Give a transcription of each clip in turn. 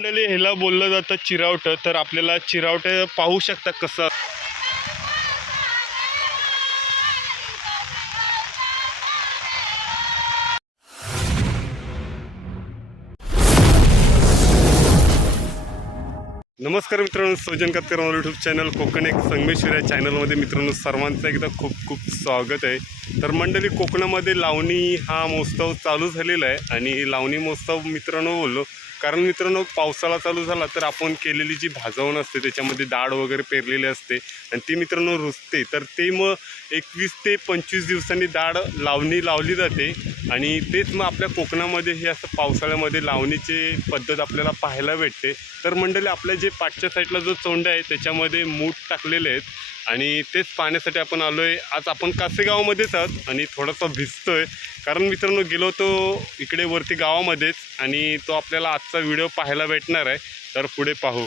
मंडळी ह्याला बोललं जातं चिरावट तर आपल्याला चिरावट पाहू शकता कसं नमस्कार मित्रांनो सौजन कातकर यूट्यूब चॅनल कोकण एक संगमेश्वर या चॅनलमध्ये मित्रांनो सर्वांचं एकदा खूप खूप स्वागत आहे. तर मंडळी कोकणामध्ये लावणी हा महोत्सव चालू झालेला आहे आणि लावणी महोत्सव मित्रांनो बोललो कारण मित्रांनो पावसाळा चालू झाला तर आपण केलेली जी भाजवण असते त्याच्यामध्ये डाळ वगैरे पेरलेली असते आणि ती मित्रांनो रुजते. तर ते मग एकवीस ते पंचवीस दिवसांनी डाळ लावणी लावली जाते आणि तेच मग आपल्या कोकणामध्ये हे असं पावसाळ्यामध्ये लावणीची पद्धत आपल्याला पाहायला भेटते. तर मंडळी आपल्या जे पाठच्या साईडला जो चोंड आहे त्याच्यामध्ये मूठ टाकलेले आहेत. आणि तेच पाहण्यासाठी आपण आलो आहे आज आपण कासेगावामध्येच आहोत आणि थोडासा भिजतो आहे कारण मित्रांनो गेलो तो इकडे वरती गावामध्येच आणि तो आपल्याला आजचा व्हिडिओ पाहायला भेटणार आहे. तर पुढे पाहू.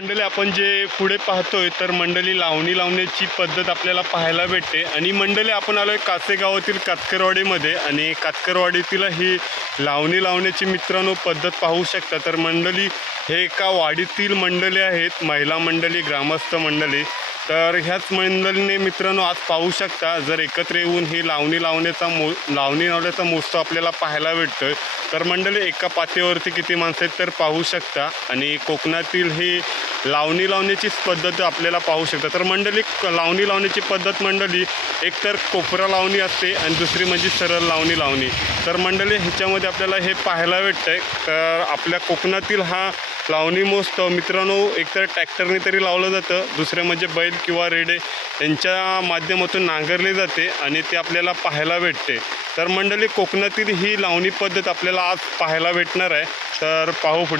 मंडळी आपण जे पुढे पाहतोय तर मंडळी लावणी लावण्याची पद्धत आपल्याला पाहायला भेटते. आणि मंडळी आपण आलोय कासेगावातील कातकरवाडीमध्ये. आणि कातकरवाडीतील ही लावणी लावण्याची मित्रांनो पद्धत पाहू शकता. तर मंडळी हे एका वाडीतील मंडळी आहेत महिला मंडळी ग्रामस्थ मंडळी. तर ह्याच मंडळीने मित्रांनो आज पाहू शकता जर एकत्र येऊन ही लावणी लावण्याचा मो लावणी लावण्याचा महोत्सव आपल्याला पाहायला भेटतोय तर मंडळी एका पातळीवरती किती माणसं आहेत तर पाहू शकता. आणि कोकणातील ही लावणी लावण्याचीच पद्धत आपल्याला पाहू शकता. तर मंडळी लावणी लावण्याची पद्धत मंडळी एकतर कोपरा लावणी असते आणि दुसरी म्हणजे सरळ लावणी लावणी. तर मंडळी ह्याच्यामध्ये आपल्याला हे पाहायला भेटतं आहे तर आपल्या कोकणातील हा लावणी महोत्सव. मित्रांनो एकतर ट्रॅक्टरने तरी लावलं जातं. दुसरं म्हणजे बैल किंवा रेडे यांच्या माध्यमातून नांगरले जाते आणि ते आपल्याला पाहायला भेटते. तर मंडळी कोकणातील ही लावणी पद्धत आपल्याला आज पाहायला भेटणार आहे. तर पाहू पुढे.